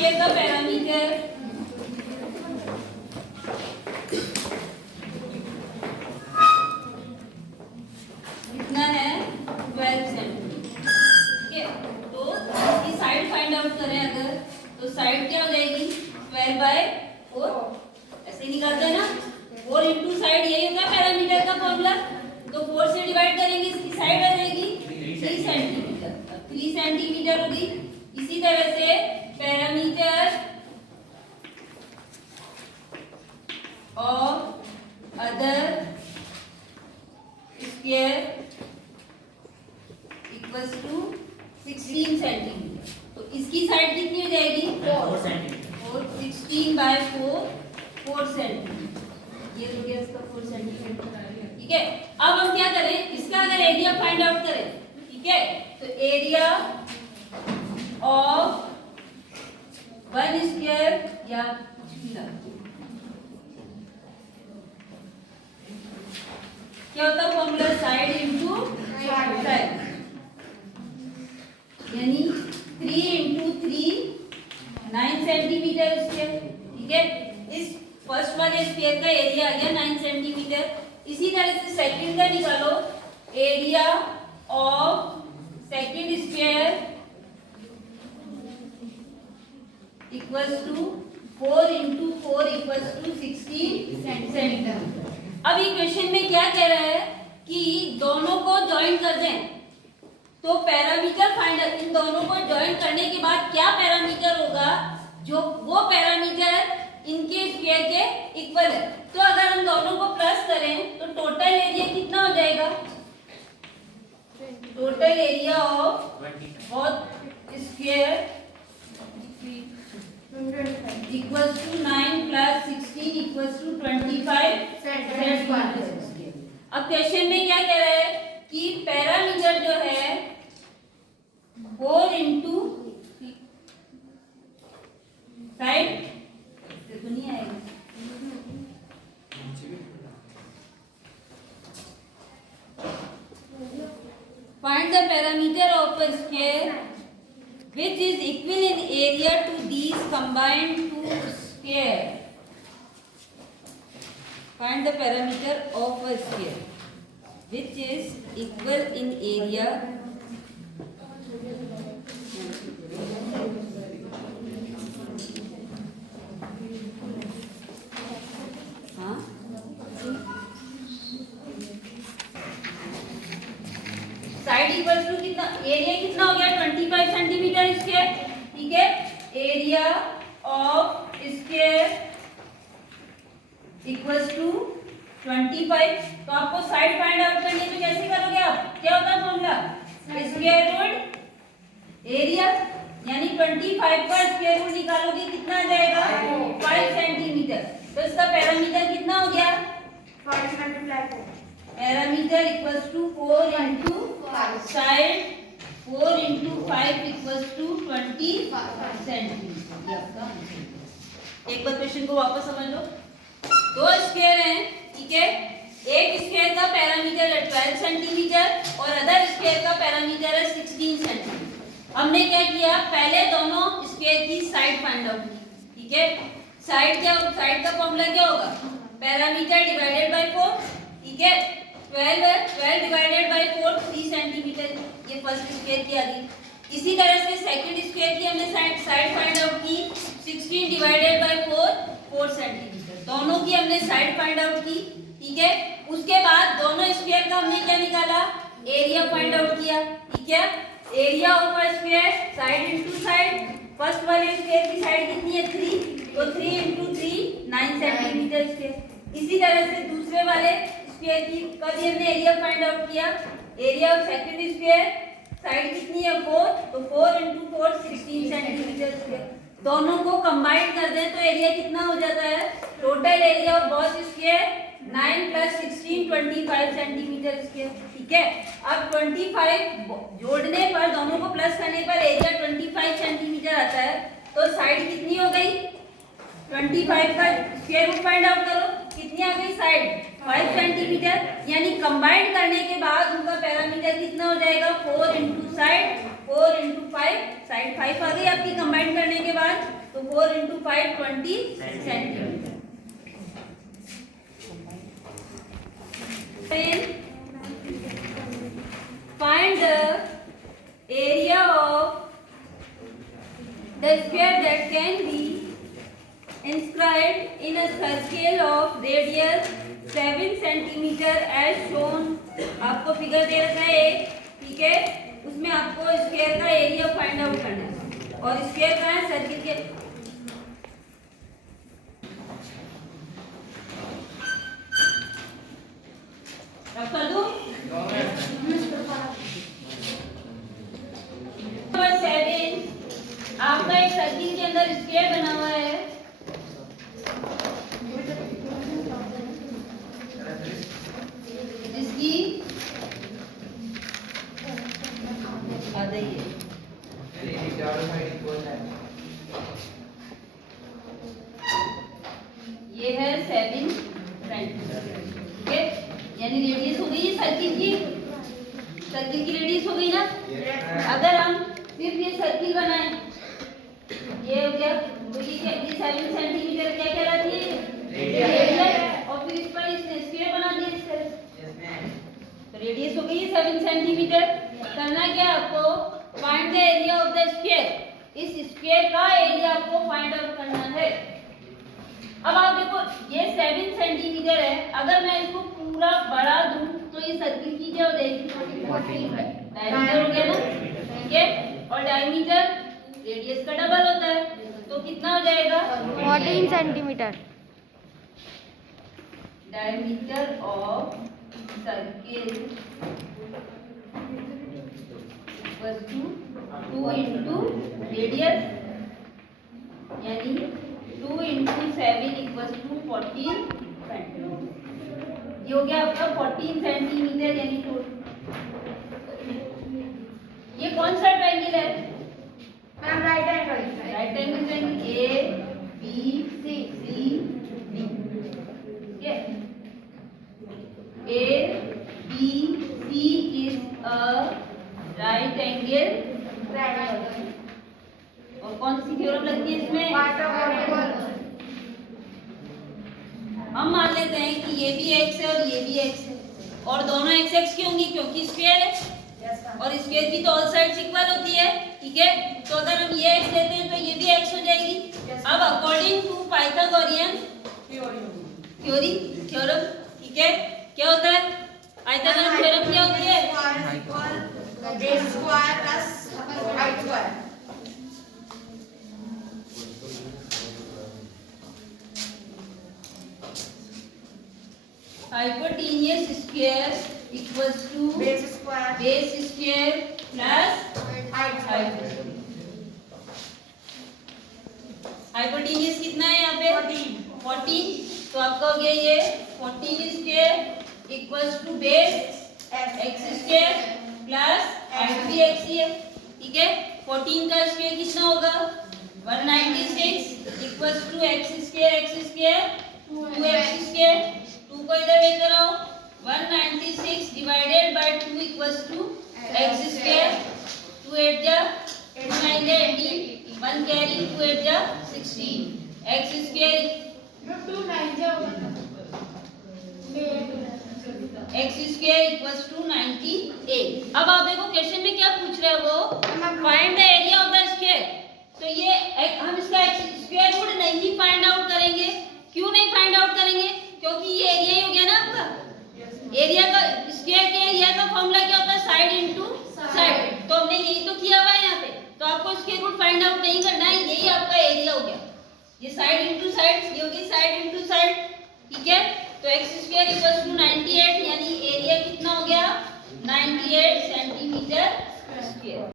Square का parameter कितना है 12 सेंटीमीटर। ठीक है, तो इसकी साइड फाइंड आउट करें अगर, तो साइड क्या हो जाएगी 12/4, ऐसे ही निकालते हैं ना, 4 इंटू साइड, यही होगा पैरामीटर का फॉर्मूला। तो 4 से डिवाइड करेंगे, इसकी साइड आ जाएगी 3 सेंटीमीटर, 3 सेंटीमीटर होगी। इसी तरह से parameter of other square equals to 16 centimetre. तो इसकी साइड कितनी हो जाएगी 4 सेंटीमीटर, और 16/4 4 सेंटीमीटर, ये हो गया इसका 4 सेंटीमीटर। ठीक है, अब हम क्या करें, इसका अगर एरिया फाइंड आउट करें, ठीक है, तो एरिया ऑफ 1 स्क्वायर या कुछ भी क्या होता है फॉर्मूला, साइड इनटू साइड, यानी 3 इंटू 3 9 सेंटीमीटर स्क्वायर। ठीक है, इस फर्स्ट वाले स्क्वायर का एरिया आ गया 9 सेंटीमीटर। इसी तरह से सेकंड का निकालो, area of second square equals to 4 into 4 equals to 16 centimetre. अब इक्वेशन में क्या कह रहा है कि दोनों को ज्वाइन कर दें, तो पैरामीटर फाइंड, इन दोनों को ज्वाइन करने के बाद क्या पैरामीटर होगा, जो वो पैरामीटर इनके स्क्वायर के इक्वल है। तो अगर हम दोनों को प्लस करें तो टोटल एरिया कितना हो जाएगा, total area of both square equals to 9 plus 16 equals to 25 centimetre. अब क्वेश्चन में क्या कह रहा है कि पैरामीटर जो है 4 इंटू साइड तो नहीं आएगा, find the parameter of a square which is equal in area to these combined two square. Find the parameter of a square which is equal in area side equals to कितना, area कितना हो गया 25 centimetre square. ठीक है, area of square equals to 25। तो आपको side find out करनी है, तो कैसे करोगे आप, क्या होता है फॉर्मूला, स्क्वायर रूट एरिया, यानी 25 का स्क्वायर रूट निकालोगे कितना आ जाएगा 5 सेंटीमीटर। तो इसका पैरामीटर कितना हो गया 5 multiply 4, parameter equals to 4 into side 4 into 5 equals to 20 centimetre. एक बार क्वेश्चन को वापस समझ लो, दो स्क्वायर हैं, ठीक है, एक स्क्वायर का पैरामीटर है 12 सेंटीमीटर और अदर स्क्वायर का पैरामीटर है 16 सेंटीमीटर। हमने क्या किया, पहले दोनों स्क्वायर की साइड फाइंड आउट की। ठीक है, साइड क्या, साइड का फॉर्मूला क्या होगा, पैरामीटर डिवाइडेड बाय 4। ठीक है, 12 डिवाइडेड बाय 4 3 सेंटीमीटर, ये फर्स्ट स्क्वायर की आ गई। इसी तरह से सेकंड स्क्वायर की हमने साइड फाइंड आउट की, 16 डिवाइडेड बाय 4 सेंटीमीटर, दोनों की हमने साइड फाइंड आउट की। ठीक है, उसके बाद दोनों स्क्वायर का हमने क्या निकाला, एरिया फाइंड आउट किया। ठीक है, area of a square side into side, first वाले स्क्वायर की साइड कितनी है 3, तो 3 इंटू 3 9 सेंटीमीटर स्क्वायर। इसी तरह से दूसरे वाले स्क्वायर की कभी हमने एरिया फाइंड आउट किया, area of second square side कितनी है 4, तो 4 इंटू 4 16 सेंटीमीटर स्क्वायर। दोनों को कंबाइन कर दें तो एरिया कितना हो जाता है, total area of both square 9 plus 16 25 centimetre square. ठीक है, अब 25 जोड़ने पर, दोनों को प्लस करने पर एरिया 25 सेंटीमीटर आता है। तो साइड कितनी हो गई 25 का स्क्वायर रूट फाइंड आउट करो, कितनी आ गई साइड 5 सेंटीमीटर, यानी कंबाइंड करने के बाद उनका पैरामीटर कितना हो जाएगा 4 इंटू साइड 4 into 5 साइड 5 आ गई आपकी कंबाइन करने के बाद, तो 4 into 5 20 centimetre. Find the area of the square that can be inscribed in a circle of radius 7 centimeter as shown। आपको फिगर दे रखा है एक, ठीक है, उसमें आपको स्क्वायर का एरिया फाइंड आउट करना है। और स्क्वायर कहाँ है? सर्किल के रख कर दूं। नंबर 7, आपका एक सर्किल के अंदर स्क्वायर बना हुआ है। जिसकी आधा ही है। ये है 7 सेंटीमीटर, ठीक है, यानी रेडियस हो गई है सर्किल की, सर्किल की रेडियस हो गई ना। अगर हम सिर्फ ये सर्किल बनाए, ये हो गया, तो ये 7 सेंटीमीटर क्या कहलाती है? रेडियस। और फिर इस पर इसने स्क्वायर बना दिया इस तरह, तो रेडियस हो गई है 7 सेंटीमीटर। करना क्या आपको? Find the area of the square. इस स्क्वायर का एरिया आपको फाइंड आउट करना है। अब आप देखो, ये 7 सेंटीमीटर है, अगर मैं इसको पूरा बढ़ा दूं तो ये सर्किल की क्या हो जाएगी? 45 डायमीटर हो गया ना, ठीक है, और डायमीटर रेडियस का डबल होता है, तो कितना हो जाएगा? 14 centimetre. Diameter of circle equals to 2 into radius, यानी 2 into 7 इक्वल्स टू 14 सेंटीमीटर। ये हो गया आपका 14 सेंटीमीटर, यानी ये कौन सा ट्रायंगल है? Ma'am right angle. Right angle triangle A B C D, ठीक है, A B C is a right angle triangle. और कौन सी थ्योरम लगती है इसमें? हम मान लेते हैं कि ये भी x है और ये भी x है, और दोनों x x क्यों होंगी? क्योंकि स्क्वायर है, और स्क्वायर की तो ऑल साइड्स इक्वल होती है, ठीक है, तो अगर हम ये x लेते हैं तो ये भी x हो जाएगी। अब अकॉर्डिंग टू पाइथागोरियन थ्योरम, ठीक है, क्या होता है? पाइथागोरस थ्योरम क्या होती है? Base square plus height square. Hypotenuse square equals to base square plus height square. Hypotenuse कितना है यहाँ पे? 14। तो आपका हो गया ये 14 square equals to base x square plus height भी x ही है, ठीक है। 14 का स्क्वायर कितना होगा? 196 equals to x square 2x square, 2 को इधर लेकर आओ, 196 divided by 2 equals to x square, 2 8 जा 8 9 जा 18, 1 कैरी 2 8 जा 16, x square x square equals to 98। अब आप देखो क्वेश्चन में क्या पूछ रहे हो, find the area of the square. तो ये हम इसका स्क्वायर रूट नहीं फाइंड आउट करेंगे। क्यों नहीं फाइंड आउट करेंगे? क्योंकि ये एरिया ही हो गया ना आपका। एरिया का, स्क्वायर के एरिया का फॉर्मूला क्या होता है? Side into side. तो हमने यही तो किया हुआ है यहाँ पे, तो आपको स्क्वायर रूट फाइंड आउट नहीं करना है, यही आपका एरिया हो गया। ये साइड इनटू साइड, ये होगी साइड इनटू साइड, ठीक है। तो x स्क्वायर इक्वल्स टू 98, यानी एरिया कितना हो गया? 98 सेंटीमीटर स्क्वायर।